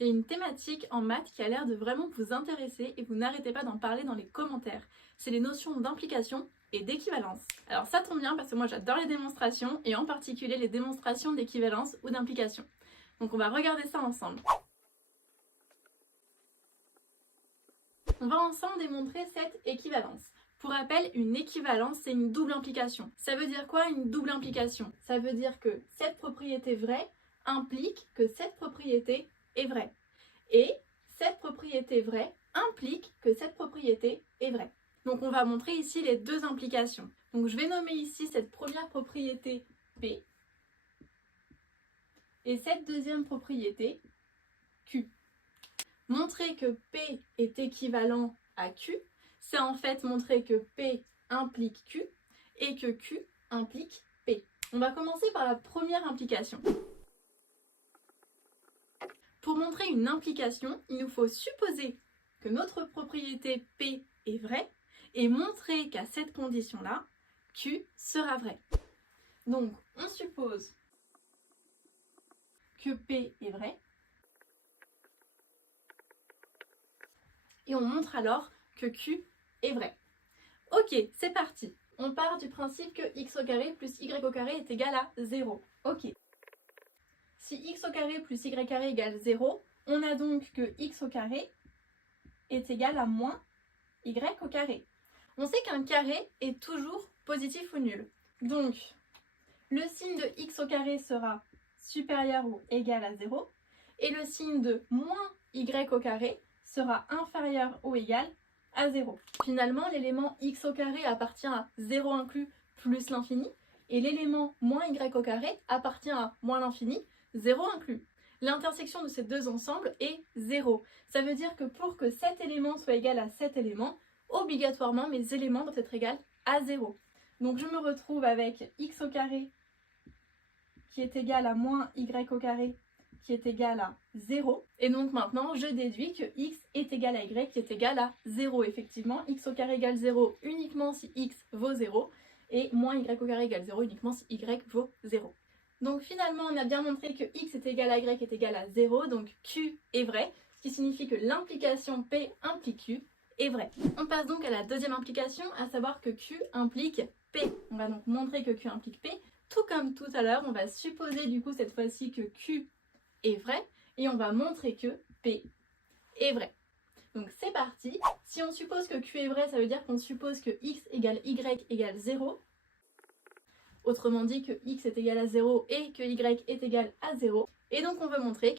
Il y a une thématique en maths qui a l'air de vraiment vous intéresser et vous n'arrêtez pas d'en parler dans les commentaires. C'est les notions d'implication et d'équivalence. Alors ça tombe bien parce que moi j'adore les démonstrations et en particulier les démonstrations d'équivalence ou d'implication. Donc on va regarder ça ensemble. On va ensemble démontrer cette équivalence. Pour rappel, une équivalence, c'est une double implication. Ça veut dire quoi une double implication? Ça veut dire que cette propriété vraie implique que cette propriété est vraie. Et cette propriété vraie implique que cette propriété est vraie. Donc on va montrer ici les deux implications. Donc je vais nommer ici cette première propriété P et cette deuxième propriété Q. Montrer que P est équivalent à Q, c'est en fait montrer que P implique Q et que Q implique P. On va commencer par la première implication. Pour montrer une implication, il nous faut supposer que notre propriété P est vraie et montrer qu'à cette condition-là, Q sera vrai. Donc, on suppose que P est vrai et on montre alors que Q est vrai. Ok, c'est parti. On part du principe que x au carré plus y au carré est égal à 0. Ok. Si x au carré plus y carré égale 0, on a donc que x au carré est égal à moins y au carré. On sait qu'un carré est toujours positif ou nul. Donc, le signe de x au carré sera supérieur ou égal à 0 et le signe de moins y au carré sera inférieur ou égal à 0. Finalement, l'élément x au carré appartient à 0 inclus plus l'infini et l'élément moins y au carré appartient à moins l'infini, 0 inclus. L'intersection de ces deux ensembles est 0. Ça veut dire que pour que cet élément soit égal à cet élément, obligatoirement mes éléments doivent être égaux à 0. Donc je me retrouve avec x au carré qui est égal à moins y au carré qui est égal à 0. Et donc maintenant, je déduis que x est égal à y qui est égal à 0. Effectivement, x au carré égale 0 uniquement si x vaut 0 et moins y au carré égale 0 uniquement si y vaut 0. Donc finalement, on a bien montré que x est égal à y est égal à 0, donc q est vrai, ce qui signifie que l'implication P implique q est vraie. On passe donc à la deuxième implication, à savoir que q implique P. On va donc montrer que q implique P. Tout comme tout à l'heure, on va supposer du coup cette fois-ci que q est vrai et on va montrer que P est vrai. Donc c'est parti. Si on suppose que Q est vrai, ça veut dire qu'on suppose que x égale y égale 0. Autrement dit que x est égal à 0 et que y est égal à 0. Et donc on veut montrer